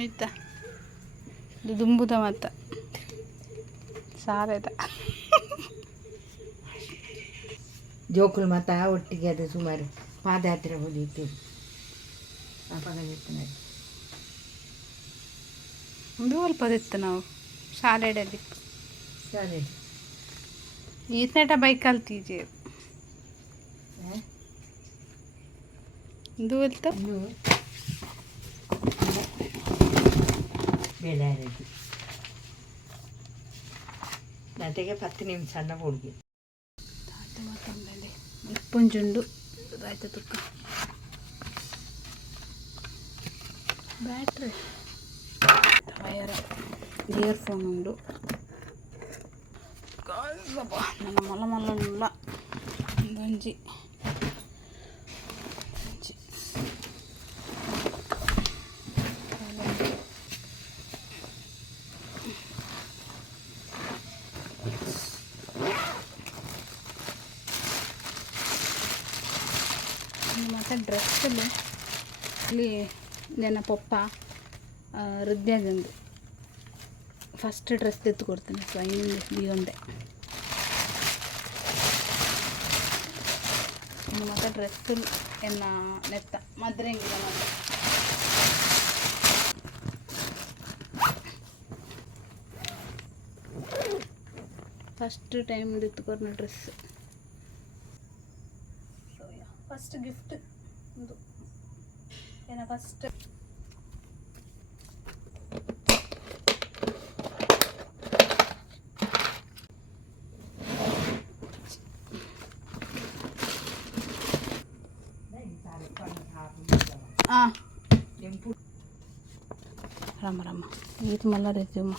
ಆಯ್ತಾ ಇದು ದುಂಬುದ ಮತ್ತು ಸಾರದ ಜೋಕುಲು ಮತ್ತು ಒಟ್ಟಿಗೆ ಅದು ಸುಮಾರು ಪಾದಯಾತ್ರೆ ಹೋಗಿತ್ತು ಒಂದು ಅಲ್ಪದಿತ್ತು ನಾವು ಶಾಲೆಯಲ್ಲಿ ಸರಿ ಈತನೇಟ ಬೈಕ್ ಕಲ್ತಿದ್ದೆ ಇದು ಇತ್ತು ಬೇಳೆ ಜೊತೆಗೆ 10 ನಿಮಿಷ ಸಣ್ಣ ಹೋಳಿಗೆ ಪುಂಜುಂಡು ಆಯ್ತು ತುಕ್ಕ ಬ್ಯಾಟ್ರಿ ವಯರ ಇಯರ್ಫೋನ್ ಉಂಡು ನನ್ನ ಮಲ್ಲ ಮಲ್ಲ ಗಂಜಿ ಮತ್ತು ಡ್ರೆಸ್ಸಲ್ಲಿ ಇಲ್ಲಿ ನನ್ನ ಪಪ್ಪ ಹೃದಯಗಂದು ಫಸ್ಟ್ ಡ್ರೆಸ್ ತೆತ್ತು ಕೊಡ್ತೀನಿ ಸೊ ಇನ್ನೊಂದು ಬೀಗೊಂಡೆ ಇನ್ನು ಮತ್ತು ಡ್ರೆಸ್ಸು ಎನ್ನ ನೆತ್ತ ಮದ್ರೆಂಗಿಲ್ಲ ಮತ್ತು ಫಸ್ಟ್ ಟೈಮ್ ತೆತ್ತುಕೊರ್ನ ಡ್ರೆಸ್ ಫಸ್ಟ್ ಗಿಫ್ಟ್ ಇದು ಏನ ಫಸ್ಟ್ రమ్మ రమ్మ ఇది మళ్ళీ resume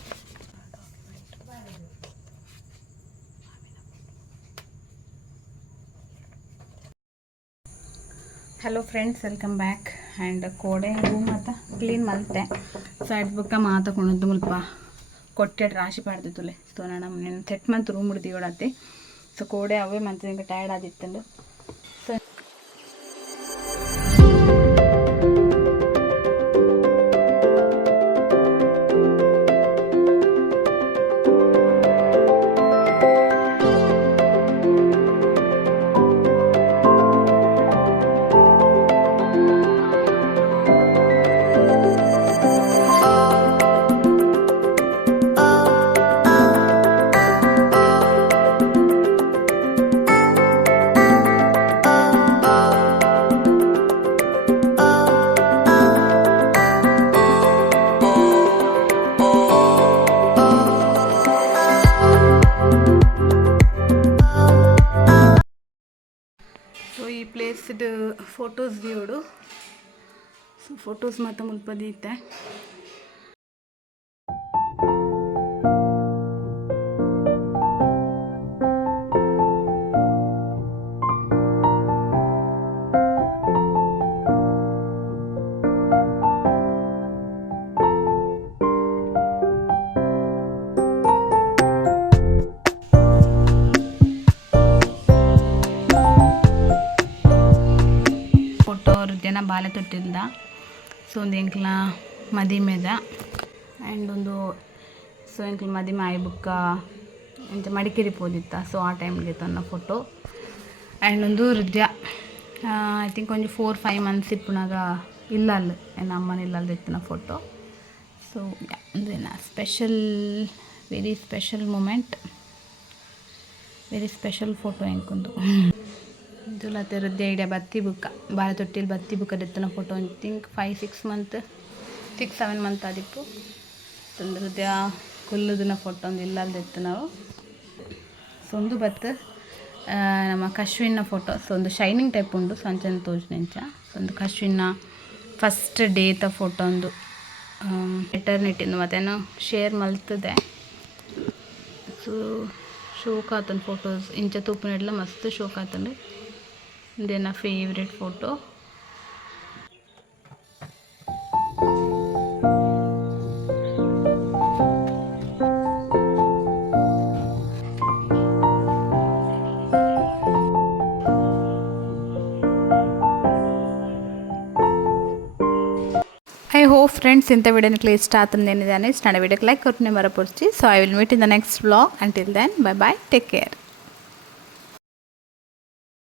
hello friends welcome back and ಕೋಡೆ ರೂಮ್ ಮತ್ತು ಕ್ಲೀನ್ ಮಲ್ತೆ ಸೈಡ್ ಬುಕ್ಕ ಮಾತಾಕೊಂಡು ಮುಲ್ಪ ಕೊಟ್ಟೆ ರಾಶಿ ಪಾಡ್ದಿತ್ತುಲೆ ಸೊ ನಾನು నేను ಸೆಟ್ ಮಂತ್ ರೂಮ್ ಹಿಡ್ದು ಓಡಾತಿ ಸೊ ಕೋಡೆ ಅವೇ ಮಂತ್ ఇంకా ಟಯರ್ಡ್ ಆದಿತ್ತಂಡು ಸೊ ಈ ಪ್ಲೇಸ್ದು ಫೋಟೋಸ್ ದಿಯೋಡು ಸೊ ಫೋಟೋಸ್ ಮತ್ತು ಮುಲ್ಪ ದೀತೆ ಜನ ಬಾಲೆ ತೊಟ್ಟಿಲ್ದ ಸೊ ಒಂದು ಎಂಕ್ಲ ಮದಿಮೆದ ಆ್ಯಂಡ್ ಒಂದು ಸೊ ಎಂಕ್ಲ ಮದಿಮೆ ಆಯ್ ಬುಕ್ಕ ಎಂತ ಮಡಿಕೇರಿ ಪೋದಿತ್ತ ಸೊ ಆ ಟೈಮ್ಗೆ ತನ್ನ ಫೋಟೋ ಆ್ಯಂಡ್ ಒಂದು ಹೃದಯ ಐ ಥಿಂಕ್ ಒಂದು 4-5 ಮಂತ್ಸ್ ಇಪ್ಪುನಾಗ ಇಲ್ಲಲ್ಲ ನನ್ನ ಅಮ್ಮನ ಇಲ್ಲಲ್ದ ಇತ್ತಿನ ಫೋಟೋ ಸೊ ಅಂದರೆ special very special moment very special photo ಎಂಕೊಂದು ಇದುಲತ್ತೆ ಹೃದಯ ಇಡೀ ಬತ್ತಿ ಬುಕ್ಕ ಬಾಳೆ ತೊಟ್ಟಿಲಿ ಬತ್ತಿ ಬುಕ್ಕ ದೆತ್ತನ photo I think 5-6 month 6-7 month ಆದಿಪ್ಪು ಒಂದು ಹೃದಯ ಕುಲ್ಲುದಿನ ಫೋಟೋ ಒಂದು ಇಲ್ಲಲ್ದ ಇತ್ತು ನಾವು ಸೊ ಒಂದು ಬತ್ತು ನಮ್ಮ ಕಶ್ವಿನ ಫೋಟೋ ಸೊ ಒಂದು ಶೈನಿಂಗ್ ಟೈಪ್ ಉಂಡು ಸಂಚನ ತೋಜ್ನೆಂಚ ಸೊ ಒಂದು ಕಶ್ವಿನ ಫಸ್ಟ್ ಡೇತ ಫೋಟೋ ಒಂದು ಎಟರ್ನಿಟಿಂದು ಮತ್ತೇನೋ ಶೇರ್ ಮಲ್ತದೆ ಸೊ ಶೋಕ್ ಆತನ ಫೋಟೋಸ್ ಇಂಚ ತೂಪಿನೆಲ್ಲ ಮಸ್ತ್ ಶೋಕ್ ಆತಂಡು ಇದೇ ನನ್ನ favourite photo I hope friends ಇಂಥ ವಿಡಿಯೋನ ಇಷ್ಟ ಆತಂದು ಏನಿದೆ ನನ್ನ ವಿಡಿಯೋಕ್ಕೆ ಲೈಕ್ ಕೊಟ್ಟು ಮರಪಡಿಸಿ. So I will meet in the next vlog. Until then bye bye, take care.